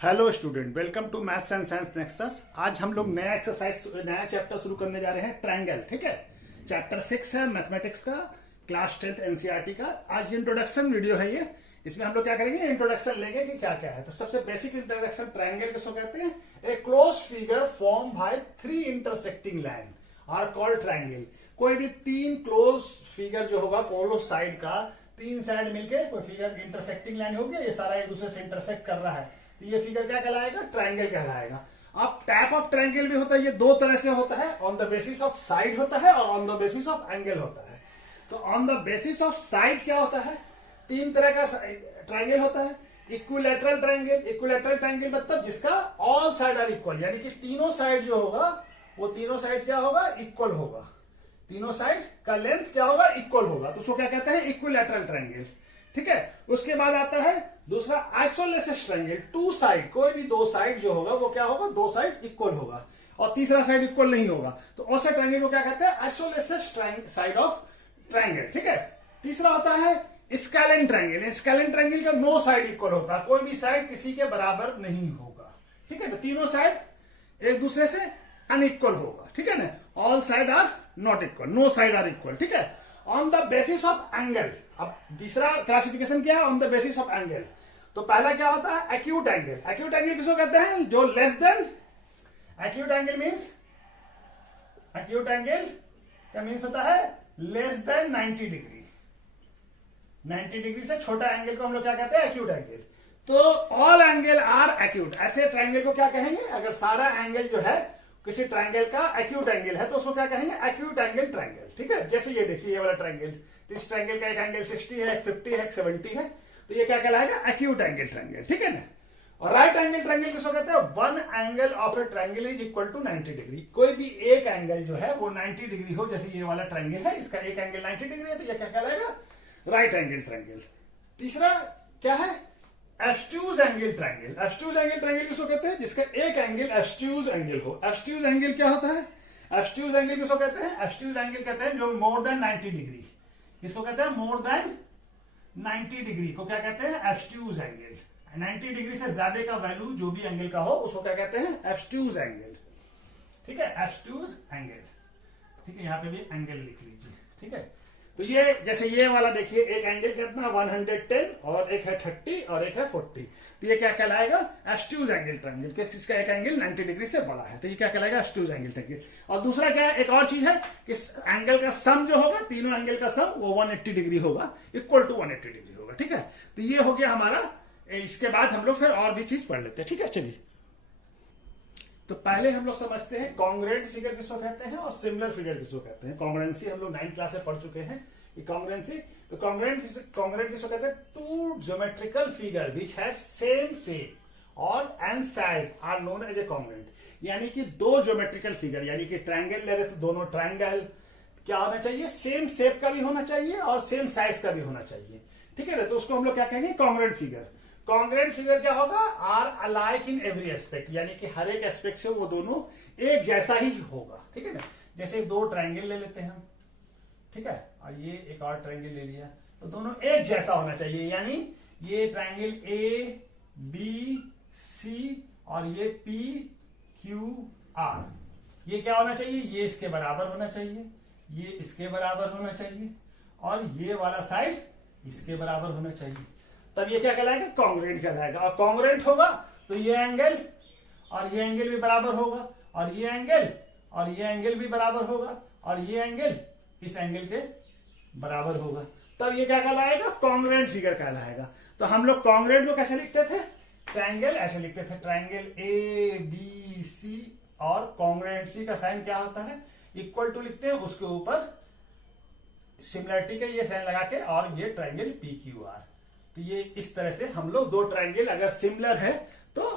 Hello student, welcome to maths and science nexus. आज हम लोग नया एक्सरसाइज नया चैप्टर शुरू करने जा रहे हैं, ट्रायंगल। ठीक है, चैप्टर 6 है मैथमेटिक्स का, क्लास 10th एनसीईआरटी का। आज इंट्रोडक्शन वीडियो है ये। इसमें हम लोग क्या करेंगे, इंट्रोडक्शन लेंगे कि क्या क्या है। तो सबसे बेसिक इंट्रोडक्शन, ट्रायंगल किसको कहते हैं? A close figure form by 3 intersecting line are called triangle. कोई भी 3 क्लोज फिगर जो होगा, क्लोज साइड का 3 साइड मिलके कोई फिगर इंटरसेक्टिंग लाइन होगी, ये सारा एक दूसरे से इंटरसेक्ट कर रहा है, तो ये फिगर क्या कहलाएगा? ट्रायंगल कहलाएगा। अब टाइप ऑफ ट्रायंगल भी होता है, ये 2 तरह से होता है। On the basis of side होता है और on the basis of angle होता है। तो on the basis of side क्या होता है? 3 तरह का ट्रायंगल होता है। Equilateral triangle. इक्विलैटरल ट्रायंगल मतलब जिसका ऑल साइड आर इक्वल, यानी कि तीनों साइड जो होगा वो तीनों साइड क्या होगा? इक्वल होगा। तीनों साइड का लेंथ क्या होगा? इक्वल होगा। तो उसको क्या कहते हैं? Equilateral triangle. ठीक है, उसके बाद आता है दूसरा आइसोलेसिस ट्रायंगल। 2 साइड, कोई भी 2 साइड जो होगा वो क्या होगा? 2 साइड इक्वल होगा और तीसरा साइड इक्वल नहीं होगा, तो ऐसे ट्रायंगल को क्या कहते हैं? Isosceles side of triangle. ठीक है, तीसरा होता है स्केलेन ट्रायंगल। स्केलेन ट्रायंगल का नो साइड इक्वल होता है, कोई भी साइड किसी के बराबर नहीं होगा। ठीक है, तो तीनों साइड एक दूसरे से अनइक्वल होगा। ठीक है ना, all side are not equal, no side are equal. ठीक है, on the basis of angle. अब तीसरा क्लासिफिकेशन क्या है? On the basis of angle. तो पहला क्या होता है? Acute angle. एक्यूट एंगल किसको कहते हैं? जो less than, acute angle means, acute angle का मींस होता है लेस देन 90 डिग्री। 90 डिग्री से छोटा एंगल को हम लोग क्या कहते हैं? Acute angle. तो ऑल एंगल आर एक्यूट। ऐसे ट्रायंगल को क्या कहेंगे? अगर सारा एंगल जो है किसी ट्रायंगल का एक्यूट एंगल है तो उसको क्या कहेंगे? Acute angle triangle. ठीक है, जैसे ये देखिए ये वाला ट्रायंगल, इस ट्रायंगल का एक एंगल 60 है, एक 50 है, एक 70 है, तो ये क्या कहलाएगा? Acute angle triangle. ठीक है ना। और राइट एंगल ट्रायंगल किसको कहते हैं? One angle of a triangle is equal to 90 degree. कोई भी एक एंगल जो है वो 90 डिग्री हो, जैसे ये वाला ट्रायंगल है, इसका एक एंगल 90 डिग्री है, तो ये क्या कहलाएगा? Right angle triangle. तीसरा क्या है? एब्स्ट्यूज एंगल ट्रायंगल। एब्स्ट्यूज एंगल ट्रायंगल किसको कहते हैं? जिसका एक एंगल एब्स्ट्यूज एंगल हो। एब्स्ट्यूज एंगल क्या होता है? एब्स्ट्यूज एंगल किसको कहते हैं? एब्स्ट्यूज एंगल कहते हैं जो मोर देन 90 डिग्री। किसको कहते हैं? मोर देन 90 डिग्री को क्या कहते हैं? एब्स्ट्यूज एंगल। 90 डिग्री से ज्यादा का वैल्यू जो भी एंगल का हो उसको क्या कहते हैं? एब्स्ट्यूज एंगल। ठीक है, एब्स्ट्यूज एंगल। ठीक है, यहां पे भी एंगल लिख लीजिए। ठीक है, तो ये जैसे ये वाला देखिए, एक एंगल कितना? 110 और एक है 30 और एक है 40, तो ये क्या कहलाएगा? एब्स्ट्यूज एंगल ट्रायंगल। जिसका एक एंगल 90 डिग्री से बड़ा है, तो ये क्या कहलाएगा? एब्स्ट्यूज एंगल ट्रायंगल। और दूसरा क्या है? एक और चीज है कि एंगल का सम जो होगा, तीनों एंगल का सम वो 180 डिग्री होगा, इक्वल टू 180 डिग्री होगा। ठीक है, तो ये हो गया हमारा। इसके बाद हम लोग फिर और भी चीज पढ़ लेते हैं। ठीक है, चलिए। तो पहले हम लोग समझते हैं कॉन्ग्रुएंट फिगर किसको कहते हैं और सिमिलर फिगर किसको कहते हैं। कॉन्ग्रुएंसी हम लोग 9th क्लास में पढ़ चुके हैं कि कॉन्ग्रुएंसी। तो कॉन्ग्रुएंट किसको कहते हैं? 2 geometrical figure which have same shape और and size are known as a congruent. यानी कि 2 ज्योमेट्रिकल फिगर, यानी कि ट्रायंगल ले रहे तो दोनों ट्रायंगल क्या होना चाहिए? सेम शेप का भी होना चाहिए और सेम साइज का भी होना चाहिए। ठीक है ना, तो उसको हम लोग क्या कहेंगे? Congruent figure. कॉन्ग्रुएंट फिगर क्या होगा? Are alike in every aspect, यानी कि हर एक एस्पेक्ट से वो दोनों एक जैसा ही होगा। ठीक है ना, जैसे 2 ट्रायंगल ले लेते हैं हम। ठीक है, और ये एक और ट्रायंगल ले लिया, तो दोनों एक जैसा होना चाहिए। यानी ये ट्रायंगल ए बी सी और ये पी क्यू आर, ये क्या होना चाहिए? ये इसके बराबर होना चाहिए, ये इसके बराबर होना चाहिए और ये वाला साइड इसके बराबर होना चाहिए। तब ये क्या कहलाएगा? कॉन्ग्रुएंट कहलाएगा। और कॉन्ग्रुएंट होगा तो ये एंगल और ये एंगल भी बराबर होगा, और ये एंगल और ये एंगल भी बराबर होगा, और ये एंगल इस एंगल के बराबर होगा। तब ये क्या कहलाएगा? कॉन्ग्रुएंट फिगर कहलाएगा। तो हम लोग कॉन्ग्रुएंट को कैसे लिखते थे? ट्रायंगल ऐसे लिखते थे, ट्रायंगल ए बी सी, और कॉन्ग्रुएंट सी का साइन क्या होता है? इक्वल टू लिखते हैं, उसके ऊपर सिमिलरिटी का ये साइन लगा के, और ये ट्रायंगल पी क्यू आर। तो ये इस तरह से हम लोग 2 ट्रायंगल अगर सिमिलर है तो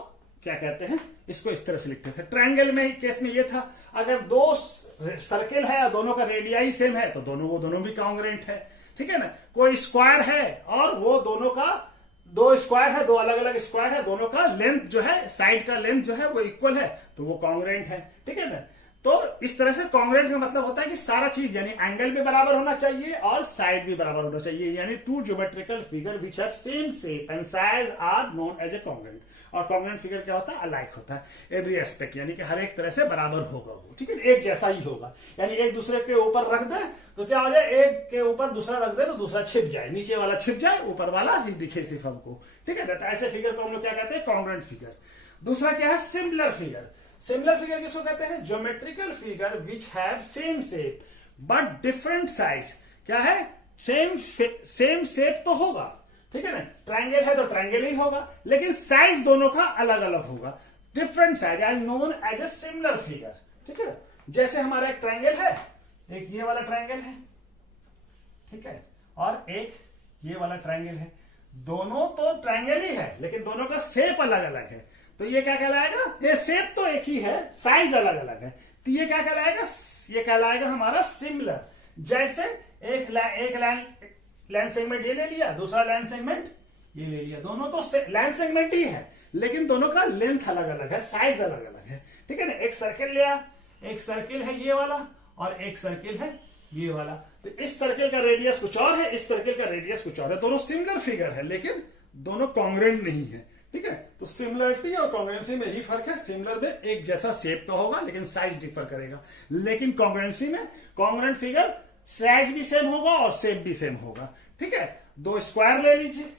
क्या कहते हैं? इसको इस तरह से लिखते थे। ट्रायंगल में केस में ये था, अगर 2 सर्किल है और दोनों का रेडियाई सेम है तो दोनों भी कॉन्ग्रुएंट है। ठीक है ना, कोई स्क्वायर है और वो दोनों का 2 स्क्वायर है, 2 अलग अलग स्क्वायर है, दोनों का लेंथ जो है, साइड का लेंथ जो है वो इक्वल है, तो वो कॉन्ग्रुएंट है। ठीक है ना, तो इस तरह से कॉन्ग्रुएंट का मतलब होता है कि सारा चीज, यानी एंगल भी बराबर होना चाहिए और साइड भी बराबर होना चाहिए। यानी 2 geometrical figure which have same shape and size are known as a congruent. और कॉन्ग्रुएंट फिगर क्या होता है, अलाइक होता है एवरी एस्पेक्ट, यानी कि हर एक तरह से बराबर होगा वो, ठीक है, एक जैसा ही होगा। यानी एक दूसरे के ऊपर रख दे तो क्या हो जाए, एक के ऊपर दूसरा रख दे तो दूसरा छिप जाए, नीचे वाला छिप जाए, ऊपर वाला ही दिखे सिर्फ हमको, ठीक है। तो ऐसे फिगर को हम लोग क्या कहते हैं, कॉन्ग्रुएंट फिगर। दूसरा क्या है, सिमिलर फिगर। सिमिलर फिगर किसको कहते हैं, geometrical figure which have same shape but different size. क्या है, सेम शेप तो होगा, ठीक है ना, ट्रायंगल है तो ट्रायंगल ही होगा, लेकिन साइज दोनों का अलग अलग होगा, different size are known as a similar figure, ठीक है। जैसे हमारा एक ट्रायंगल है, एक ये वाला ट्रायंगल है, ठीक है, और एक ये वाला ट्रायंगल है, दोनों तो ट्रायंगल ही है लेकिन दोनों का शेप अलग अलग है, तो ये क्या कहलाएगा, ये शेप तो एक ही है, साइज अलग अलग है, तो ये क्या कहलाएगा, ये कहलाएगा हमारा सिमिलर। जैसे एक लाइन सेगमेंट ये ले लिया, दूसरा लाइन सेगमेंट ये ले लिया, दोनों तो लाइन सेगमेंट ही है लेकिन दोनों का लेंथ अलग अलग है, साइज अलग अलग है, ठीक है ना। एक सर्किल लिया, एक सर्किल है ये वाला और एक सर्किल है ये वाला, तो इस सर्किल का रेडियस कुछ और है, इस सर्किल का रेडियस कुछ और है, दोनों सिमिलर फिगर है लेकिन दोनों कॉन्ग्रुएंट नहीं है, ठीक है। तो सिमिलरिटी और कॉन्ग्रुएंसी में यही फर्क है, सिमिलर में एक जैसा शेप का होगा लेकिन साइज डिफर करेगा, लेकिन कॉन्ग्रुएंसी में कॉन्ग्रुएंट फिगर साइज भी सेम होगा और शेप भी सेम होगा, ठीक है। दो स्क्वायर ले लीजिए,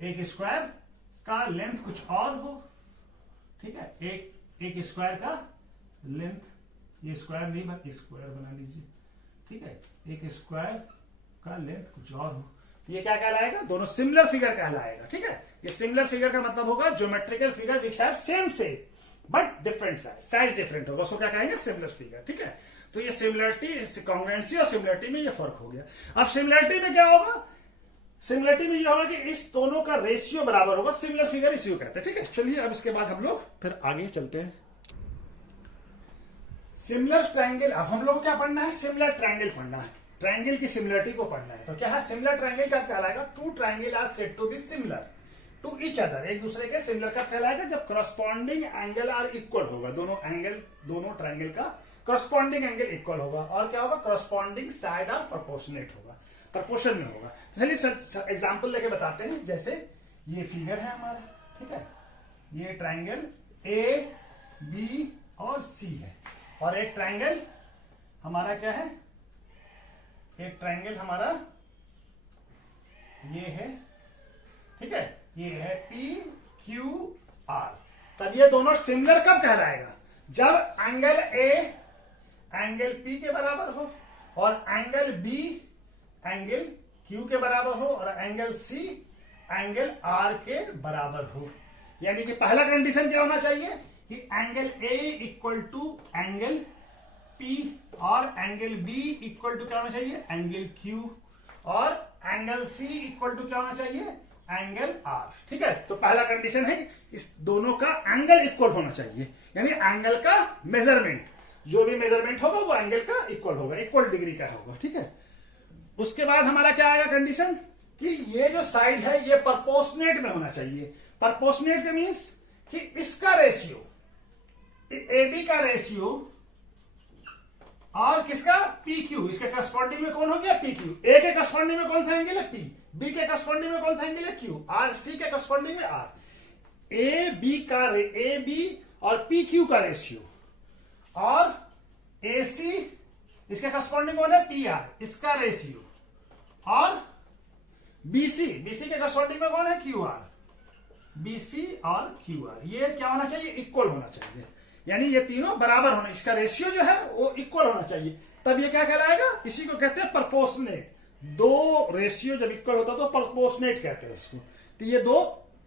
एक स्क्वायर का लेंथ कुछ और हो, ठीक है, एक स्क्वायर का लेंथ, ये स्क्वायर नहीं बन स्क्वायर बना लीजिए, ठीक है, एक स्क्वायर का लेंथ कुछ और हो, ये क्या कहलाएगा, दोनों सिमिलर फिगर कहलाएगा, ठीक है। ये सिमिलर फिगर का मतलब होगा geometrical figure which have same shape but different size, size different होगा, उसको क्या कहेंगे, सिमिलर फिगर, ठीक है। तो ये सिमिलरिटी, कॉन्ग्रुएंसी और सिमिलरिटी में ये फर्क हो गया। अब सिमिलरिटी में क्या होगा, सिमिलरिटी में ये होगा कि इस दोनों का रेशियो बराबर होगा, सिमिलर फिगर इसी को कहते हैं, ठीक है। चलिए अब इसके बाद हम लोग फिर आगे चलते हैं। सिमिलर ट्रायंगल, अब हम लोग को क्या पढ़ना है, सिमिलर ट्रायंगल पढ़ना है, ट्रायंगल की सिमिलरिटी को पढ़ना है। तो क्या है, सिमिलर ट्रायंगल क्या कहलाएगा, two triangle are said to be similar to each other, एक दूसरे के सिमिलर कब कहलाएगा, जब करस्पॉन्डिंग एंगल आर इक्वल होगा, दोनों एंगल, दोनों ट्रायंगल का करस्पॉन्डिंग एंगल इक्वल होगा, और क्या होगा, करस्पॉन्डिंग साइड आर प्रोपोर्शनेट होगा, प्रोपोर्शन में होगा। चलिए एग्जांपल लेके बताते हैं। जैसे ये फिगर है हमारा, ठीक है, ये ट्रायंगल ए बी और सी है, और एक ट्रायंगल हमारा क्या है, एक ट्रायंगल हमारा ये है, ठीक है, ये है पी क्यू आर। तब ये दोनों सिमिलर कब कहलाएगा, जब एंगल ए एंगल पी के बराबर हो और एंगल बी एंगल क्यू के बराबर हो और एंगल सी एंगल आर के बराबर हो। यानी कि पहला कंडीशन क्या होना चाहिए कि angle A equal to angle P और एंगल बी इक्वल टू क्या होना चाहिए, एंगल क्यू, और एंगल सी इक्वल टू क्या होना चाहिए, एंगल आर, ठीक है। तो पहला कंडीशन है इस दोनों का एंगल इक्वल होना चाहिए, यानी एंगल का मेजरमेंट, जो भी मेजरमेंट होगा वो एंगल का इक्वल होगा, इक्वल डिग्री का होगा, ठीक है। उसके बाद हमारा क्या आएगा कंडीशन कि ये जो साइड है ये प्रोपोर्शनेट में होना चाहिए। प्रोपोर्शनेट का मींस कि इसका रेशियो, ए बी का रेशियो और किसका, पी क्यू, इसके करस्पॉन्डिंग में कौन हो गया, पी क्यू। ए के करस्पॉन्डिंग में कौन सा एंगल है, पी, बी के करस्पॉन्डिंग में कौन सा एंगल है, क्यू, आर सी के करस्पॉन्डिंग में आर। ए बी और पी क्यू का रेशियो और ए सी इसके करस्पॉन्डिंग कौन है, पी आर, इसका रेशियो, और बीसी के करस्पॉन्डिंग में कौन है, क्यू आर, बीसी और क्यू आर, ये क्या होना चाहिए, इक्वल होना चाहिए, यानी ये तीनों बराबर होना, इसका रेशियो जो है वो इक्वल होना चाहिए, तब ये क्या कहलाएगा, इसी को कहते हैं प्रोपोर्शनेट। दो रेशियो जब इक्वल होता तो प्रोपोर्शनेट कहते हैं इसको। तो ये दो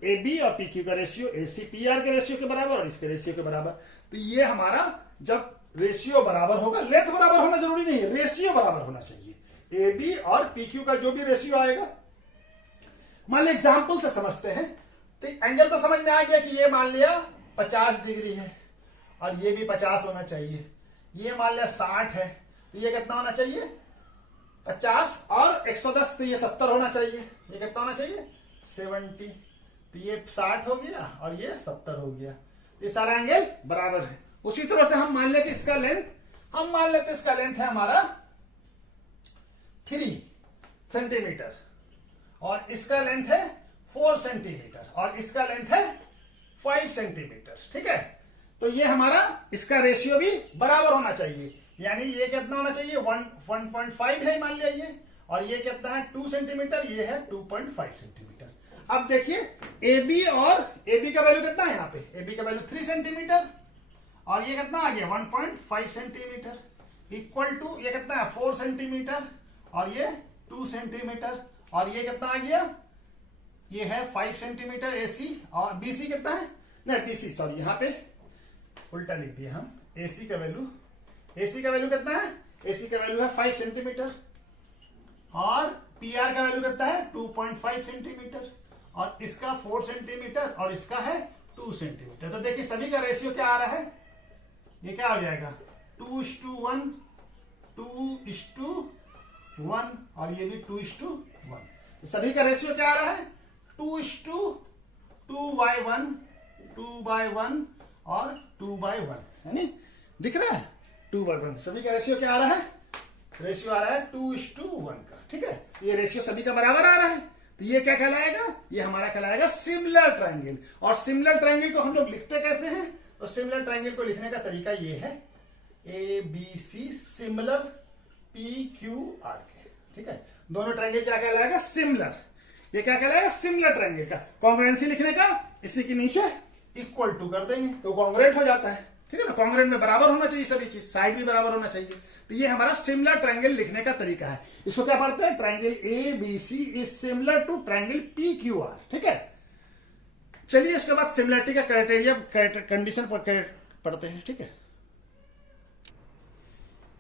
ए बी और पी क्यू का ratio A C P R के रेशियो के बराबर और इसके रेशियो के बराबर, तो ये हमारा जब रेशियो बराबर होगा, लेंथ बराबर होना जरूरी नहीं है, रेशियो बराबर होना चाहिए, ए बी और पी क्यू का जो भी रेशियो आएगा। मान लिया एग्जाम्पल से समझते हैं, तो एंगल तो समझ में आ गया कि ये मान लिया 50 डिग्री है और ये भी 50 होना चाहिए, ये मान लिया 60 है, तो ये कितना होना चाहिए, 50 और 110, तो ये 70 होना चाहिए, ये कितना होना चाहिए, 70, तो ये 60 हो गया और ये 70 हो गया, ये सारा एंगल बराबर है। उसी तरह से हम मान लें कि इसका लेंथ, हम मान लेते हैं इसका लेंथ है हमारा 3 सेंटीमीटर और इसका लेंथ है 4 सेंटीमीटर और इसका लेंथ है 5 सेंटीमीटर। ठीक है, तो ये हमारा इसका रेशियो भी बराबर होना चाहिए, यानी ये कितना होना चाहिए 1.5 है मान लिया ये, और ये कितना है 2 सेंटीमीटर, ये है 2.5 सेंटीमीटर। अब देखिए AB और AB का वैल्यू कितना है यहाँ पे, AB का वैल्यू 3 सेंटीमीटर और ये कितना आ गया 1.5 सेंटीमीटर, इक्वल टू ये कितना है 4 सेंटीमीटर और ये 2 सेंटीमीटर और ये कितना आ गया, ये है 5 सेंटीमीटर AC और BC कितना है, नहीं BC सॉरी यहाँ पे उल्टा लिख दिया हम, AC का वैल्यू कितना है, AC का वैल्यू है 5 सेंटीमीटर और PR का वैल्यू कितना है 2.5 सेंटीमीटर और इसका 4 सेंटीमीटर और इसका है 2 सेंटीमीटर। तो देखिए सभी का रेशियो क्या आ रहा है, ये क्या हो जाएगा 2:1, 2:1 और ये भी 2:1। सभी का रेशियो क्या आ रहा है 2:2/1, 2/1 और 2/1, है नी, दिख रहा है 2/1। सभी का रेशियो क्या आ रहा है, रेशियो आ रहा है 2:1 का। ठीक है, ये रेशियो सभी का बराबर आ रहा है, तो ये क्या कहलाएगा, ये हमारा कहलाएगा सिमिलर ट्रायंगल। और सिमिलर ट्रायंगल को हम लोग लिखते कैसे हैं, तो सिमिलर ट्रायंगल को लिखने का तरीका ये है ABC सिमिलर PQR के। ठीक है, दोनों ट्रायंगल क्या कहलाएगा सिमिलर, ये क्या कहलाएगा सिमिलर ट्रायंगल का। कॉन्ग्रुएंसी लिखने का इसी के नीचे इक्वल टू कर देंगे तो कॉन्ग्रुएंट हो जाता है। ठीक है ना, कॉन्ग्रुएंट में बराबर होना चाहिए सभी चीज, साइड भी बराबर होना चाहिए। तो ये हमारा सिमिलर ट्रायंगल लिखने का तरीका है। इसको क्या पढ़ते हैं, triangle ABC is similar to triangle PQR। ठीक है, चलिए इसके बाद सिमिलरिटी का क्राइटेरिया कंडीशन पढ़ते हैं। ठीक है,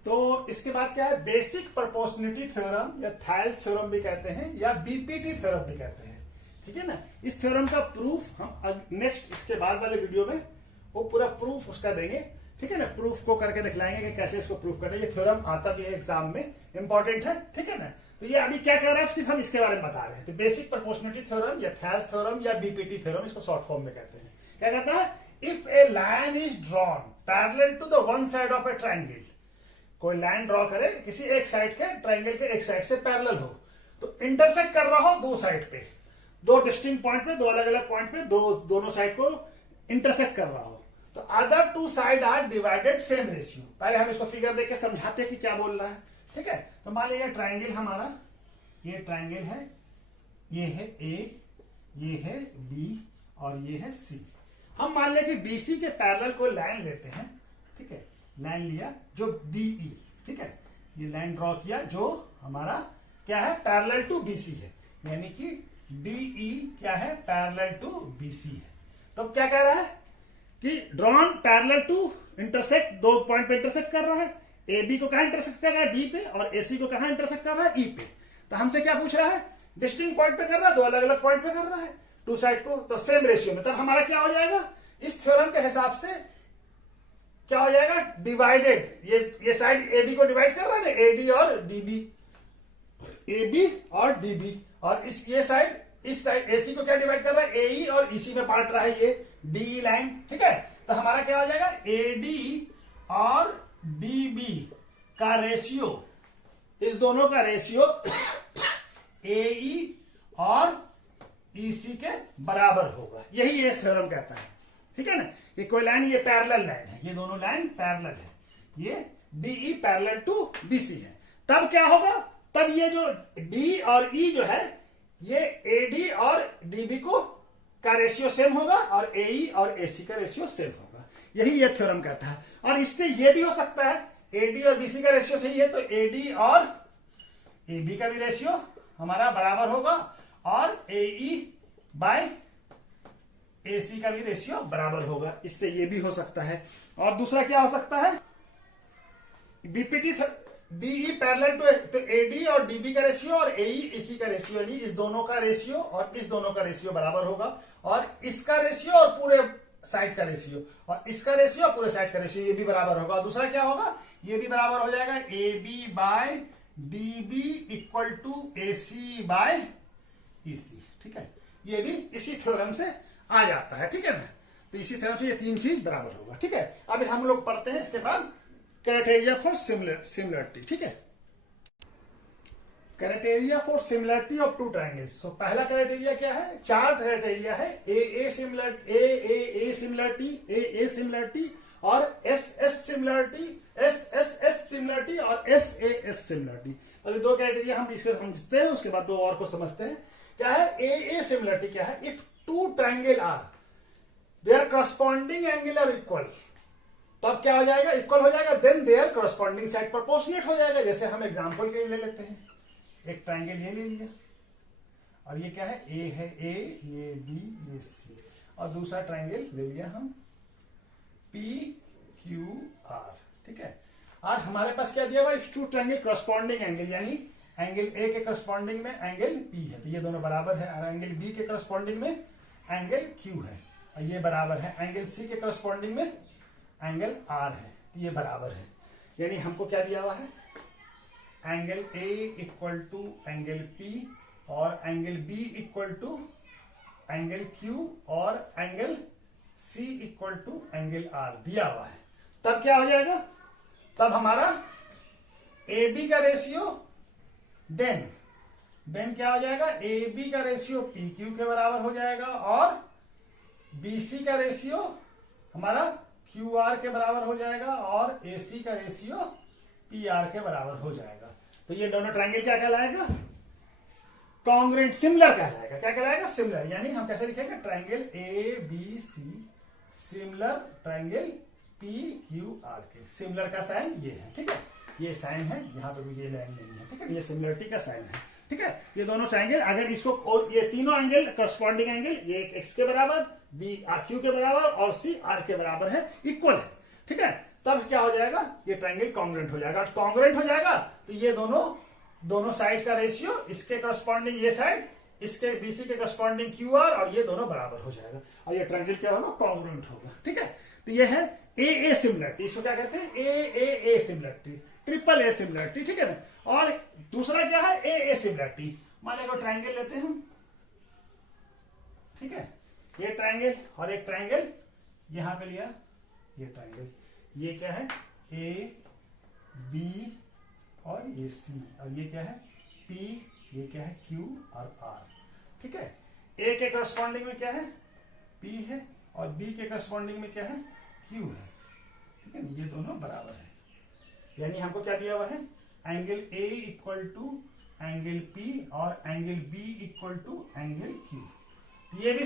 तो इसके बाद क्या है, बेसिक प्रोपोर्शनलिटी थ्योरम या थायल्स थ्योरम भी कहते हैं या BPT थ्योरम भी कहते हैं। ठीक है ना, इस थ्योरम का प्रूफ हम नेक्स्ट इसके बाद वाले वीडियो में वो पूरा प्रूफ उसका देंगे। ठीक है ना, प्रूफ को करके दिखलाएंगे कि कैसे इसको प्रूफ करना है। ये थ्योरम आता भी है एग्जाम में, इंपॉर्टेंट है। ठीक है ना, तो ये अभी क्या कर रहा है, सिर्फ हम इसके बारे में बता रहे हैं। तो बेसिक प्रोपोर्शनलिटी थ्योरम या थायल्स थ्योरम या BPT थ्योरम, इसको शॉर्ट फॉर्म में कहते हैं। क्या कहता है, if a line is drawn parallel to the one side of a triangle, कोई लाइन ड्रॉ करे किसी एक साइड के ट्रायंगल के एक साइड से पैरेलल हो, तो इंटरसेक्ट कर रहा हो दो साइड पे, दो डिस्टिंक्ट पॉइंट पे, दो अलग अलग पॉइंट पे दोनों साइड को इंटरसेक्ट कर रहा हो, तो other two side are divided same ratio. पहले हम इसको फिगर देख के समझाते हैं कि क्या बोल रहा है। ठीक है, तो मान लीजिए ट्रायंगल हमारा, ये ट्रायंगल है, ये है A, ये है B और ये है C। हम मान लें कि BC के पैरेलल को लाइन लेते हैं। ठीक है, लाइन लिया जो DE, ठीक है, ये लाइन ड्रॉ किया जो हमारा क्या है पैरेलल टू BC है, यानी कि DE क्या है पैरेलल टू BC है। तो क्या कह रहा है कि ड्रॉन पैरेलल टू इंटरसेक्ट, दो पॉइंट पे इंटरसेक्ट कर रहा है। AB को कहां इंटरसेक्ट कर रहा है, D पे, और AC को कहां इंटरसेक्ट कर रहा है, E पे। तो हमसे क्या पूछ रहा है, डिस्टिंक्ट पॉइंट पे कर रहा है, दो अलग अलग पॉइंट पे कर रहा है, टू साइड को, तो सेम रेशियो में। तब हमारा क्या हो जाएगा, इस थ्योरम के हिसाब से क्या हो जाएगा, डिवाइडेड, ये साइड AB को डिवाइड कर रहा है ना, AD और DB, AB और DB, और ये साइड, इस साइड AC को क्या डिवाइड कर रहा है, AE, और EC में बांट रहा है ये DE लाइन। ठीक है, तो हमारा क्या हो जाएगा, AD और DB का रेशियो, इस दोनों का रेशियो AE और EC के बराबर होगा। यही ये थ्योरम कहता है। ठीक है ना, ये कोई लाइन, ये पैरेलल लाइन है, ये दोनों लाइन पैरेलल है, ये DE पैरेलल टू BC है। तब क्या होगा, तब ये जो D और E जो है, ये AD और DB को का रेशियो सेम होगा और AE और AC का रेशियो सेम होगा। यही ये थ्योरम कहता है। और इससे ये भी हो सकता है, AD और BC का रेशियो सही है तो AD और AB का भी रेशियो हमारा बराबर होगा और AE बाय AC का भी रेशियो बराबर होगा। इससे ये भी हो सकता है। और दूसरा क्या हो सकता है, BPT DE parallel to AD और DB का रेशियो और AE EC का रेशियो, यानी इस दोनों का रेशियो और इस दोनों का रेशियो बराबर होगा, और इसका रेशियो और पूरे साइड का रेशियो, और इसका रेशियो और पूरे साइड का रेशियो, ये भी बराबर होगा। और दूसरा क्या होगा, ये भी बराबर हो जाएगा, AB by DB equal to AC by EC। ठीक है, ये भी इसी थ्योरम से आ जाता है। ठीक है ना, तो इसी थ्योरम से ये तीन चीज बराबर होगा। ठीक है, अभी हम लोग पढ़ते हैं इसके बाद क्राइटेरिया फॉर सिमिलरिटी। ठीक है, criteria for similarity of two triangles. So पहला क्राइटेरिया क्या है? चार क्राइटेरिया है, ए सिमिलरिटी और एस सिमिलरिटी, एस सिमिलरिटी और एस सिमिलरिटी। पहले दो क्राइटेरिया हम इसको समझते हैं, उसके बाद दो और को समझते हैं। क्या है ए सिमिलरिटी? क्या है? If two triangle are their corresponding angle are equal, तब क्या हो जाएगा? इक्वल हो जाएगा। Then their corresponding side proportionate हो जाएगा। जैसे हम एग्जांपल के लिए ले लेते हैं, एक ट्रायंगल ये ले लिया और ये क्या है? ए है, ये बी, ये सी, और दूसरा ट्रायंगल ले लिया हम पी क्यू आर। ठीक है, और हमारे पास क्या दिया हुआ? If two triangle corresponding angle, यानी एंगल ए के करस्पॉन्डिंग में एंगल पी है तो ये दोनों बराबर है, और एंगल बी के करस्पॉन्डिंग में एंगल क्यू है और ये बराबर है, एंगल सी के करस्पॉन्डिंग में एंगल आर है तो ये बराबर है। यानी हमको क्या दिया हुआ है? Angle A equal to angle P और angle B equal to angle Q और angle C equal to angle R दिया हुआ है। तब क्या हो जाएगा? तब हमारा ए बी का रेशियो देन क्या हो जाएगा? ए बी का रेशियो पी क्यू के बराबर हो जाएगा और बी सी का रेशियो हमारा क्यू आर के बराबर हो जाएगा और ए सी का रेशियो पी आर के बराबर हो जाएगा। तो ये दोनों ट्रायंगल क्या कहलाएगा? कॉन्ग्रुएंट, सिमिलर कहलाएगा। क्या कहलाएगा? सिमिलर। यानी हम कैसे लिखेंगे? Triangle A B C similar triangle P Q R के। सिमिलर का साइन ये है। ठीक है, ये साइन है, यहाँ पे भी ये लाइन नहीं है। ठीक है, ये सिमिलरिटी का साइन है। ठीक है, ये दोनों ट्रायंगल अगर इसको, ये तीनों एंगल करस्पॉन्डिंग एंगल, ये एक्स के बराबर, बी क्यू के बराबर और सी आर के बराबर है, इक्वल है। ठीक है, तब क्या हो जाएगा? ये ट्रायंगल कॉन्ग्रुएंट हो जाएगा। कॉन्ग्रुएंट हो जाएगा तो ये दोनों साइड का रेशियो, इसके करस्पॉन्डिंग ये साइड, इसके बीसी के करस्पॉन्डिंग क्यू आर, और ये दोनों बराबर हो जाएगा और ये ट्रायंगल क्या होगा? कॉन्ग्रुएंट होगा। ठीक है, तो ये है ए सिमिलरिटी। इसको क्या कहते हैं? ए सिमिलरिटी, ट्रिपल ए सिमिलरिटी। ठीक है ना। और दूसरा क्या है? A similarity. मान लो ट्रायंगल लेते हैं हम। ठीक है, ये ट्रायंगल और एक ट्रायंगल यहां पे लिया, ये ट्रायंगल, ये क्या है? ए बी और ये सी, और ये क्या है? पी, ये क्या है? क्यू और आर। ठीक है, ए के करस्पॉन्डिंग में क्या है? पी है और बी के करस्पॉन्डिंग में क्या है? क्यू है। ठीक है, ये दोनों बराबर है। यानी हमको क्या दिया हुआ है? Angle A equal to angle P और angle B equal to angle Q. ये भी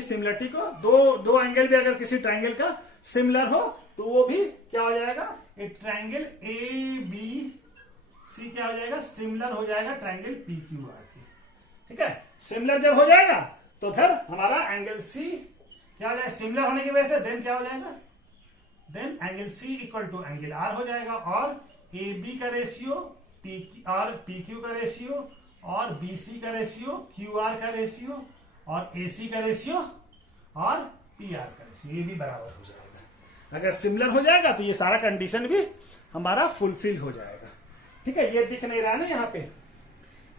सिमिलरिटी को दो एंगल भी अगर किसी ट्रायंगल का सिमिलर हो तो वो भी क्या हो जाएगा? ट्रायंगल ए बी सी क्या हो जाएगा? सिमिलर हो जाएगा ट्रायंगल पी क्यू आर की। ठीक है, सिमिलर जब हो जाएगा तो फिर हमारा एंगल सी क्या हो जाएगा? सिमिलर होने की वजह से देन क्या हो जाएगा? Then angle C equal to angle R हो जाएगा और ए बी का रेशियो पी क्यू का रेशियो और बी सी का रेशियो क्यू आर का रेशियो और ए सी का रेशियो और पी आर का रेशियो, ये भी बराबर हो जाएगा। अगर सिमिलर हो जाएगा तो ये सारा कंडीशन भी हमारा फुलफिल हो जाएगा। ठीक है, ये दिख नहीं रहा ना, यहाँ पे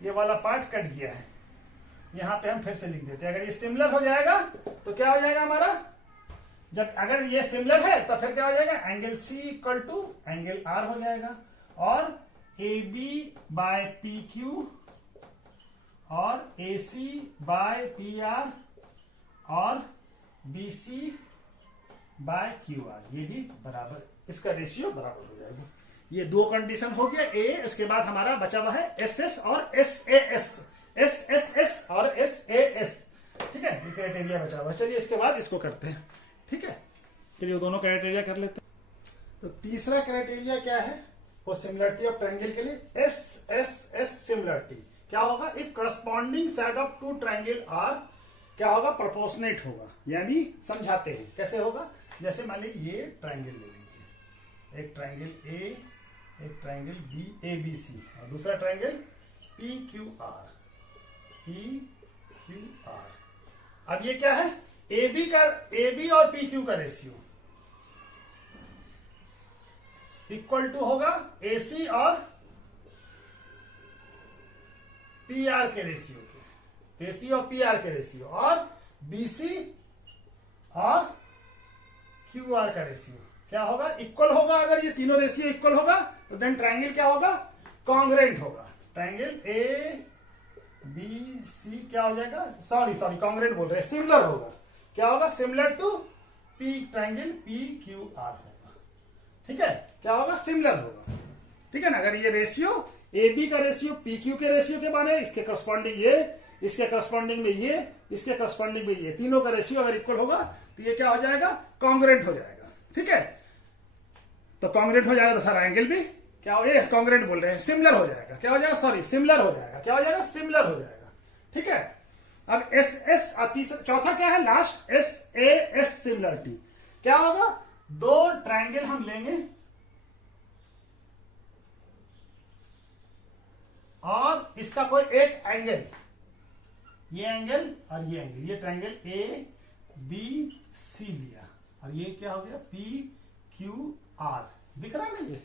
ये वाला पार्ट कट गया है, यहाँ पे हम फिर से लिख देते हैं। अगर ये सिमिलर हो जाएगा तो क्या हो जाएगा हमारा? जब अगर ये सिमिलर है तो फिर क्या हो जाएगा? Angle C equal to angle R हो जाएगा और A B by P Q और A C by P R और B C by Q R, ये भी बराबर, इसका रेशियो बराबर हो जाएगा। ये दो कंडीशन हो गया ए। उसके बाद हमारा बचा हुआ है एस एस और S A S, S S S और एस ए एस। ठीक है, ये क्राइटेरिया बचा हुआ है। चलिए इसके बाद इसको करते हैं। ठीक है, चलिए दोनों क्राइटेरिया कर लेते हैं। तो तीसरा क्राइटेरिया क्या है? वो सिमिलरिटी ऑफ ट्रायंगल के लिए एस एस एस सिमिलरिटी क्या होगा? If corresponding side of two triangle are क्या होगा? प्रोपोर्शनेट होगा। यानी समझाते हैं कैसे होगा। जैसे मान लीजिए ये ट्रायंगल ले लीजिए, एक ट्रायंगल ए, एक triangle B A B C और दूसरा triangle P Q R, P Q R. अब ये क्या है? ए बी और पी क्यू का रेशियो इक्वल टू होगा ए सी और पी आर के रेशियो के, ए सी और पी आर के रेशियो और बी सी और क्यू आर का रेशियो क्या होगा? इक्वल होगा। अगर ये तीनों रेशियो इक्वल होगा तो देन ट्रायंगल क्या होगा? कॉन्ग्रुएंट होगा। ट्रायंगल ए बी सी क्या हो जाएगा, सॉरी कॉन्ग्रुएंट बोल रहे हैं, सिमिलर होगा। क्या होगा, similar to P triangle P Q R होगा। ठीक है, क्या होगा, सिमिलर होगा। ठीक है ना, अगर ये रेशियो ए बी का रेशियो पी क्यू के रेशियो के माने, इसके करस्पॉन्डिंग ये, इसके करस्पॉन्डिंग में ये, इसके करस्पॉन्डिंग में ये, तीनों का रेशियो अगर इक्वल होगा तो ये क्या हो जाएगा, कॉन्ग्रुएंट हो जाएगा। ठीक है, तो कॉन्ग्रुएंट हो जाएगा तो सारा एंगल भी क्या हो, ये कॉन्ग्रुएंट बोल रहे हैं, सिमिलर हो जाएगा। क्या हो जाएगा, सॉरी सिमिलर हो जाएगा। क्या हो जाएगा, सिमिलर हो जाएगा। ठीक है, अब एस एस तीसरा चौथा क्या है, last S A S similarity. क्या होगा, दो ट्रायंगल हम लेंगे और इसका कोई एक एंगल, ये एंगल और ये एंगल, ये ट्रायंगल ए बी सी लिया और ये क्या हो गया, पी क्यू आर, दिख रहा है ना ये।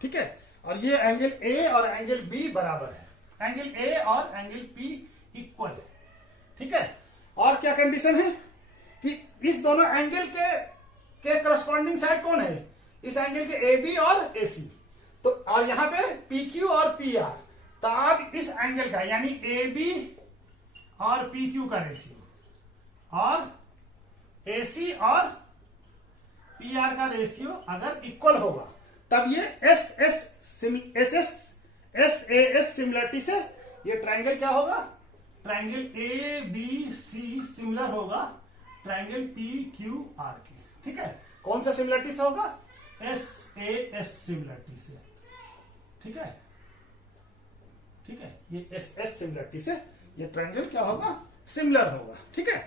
ठीक है, और ये एंगल ए और एंगल बी बराबर है, एंगल ए और एंगल पी इक्वल है। ठीक है, और क्या कंडीशन है कि इस दोनों एंगल के करस्पॉन्डिंग साइड कौन है, इस एंगल के ए बी और ए सी, तो और यहां पे पी क्यू और पी आर, तो अब इस एंगल का यानी ए बी और पी क्यू का रेशियो और ए सी और पी आर का रेशियो अगर इक्वल होगा तब ये एस ए एस सिमिलरिटी से ये ट्रायंगल क्या होगा, triangle A B C similar होगा ट्रायंगल पी क्यू आर के। ठीक है, कौन सा सिमिलरिटी से होगा, एस ए एस सिमिलरिटी से। ठीक है, ठीक है, ये एस एस सिमिलरिटी से ये ट्रायंगल क्या होगा, सिमिलर होगा। ठीक है,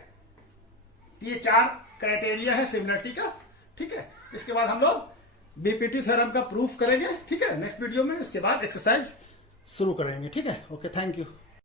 ये चार क्राइटेरिया है सिमिलरिटी का। ठीक है, इसके बाद हम लोग बीपीटी थ्योरम का प्रूफ करेंगे। ठीक है, नेक्स्ट वीडियो में, इसके बाद एक्सरसाइज शुरू करेंगे। ठीक है, ओके, थैंक यू।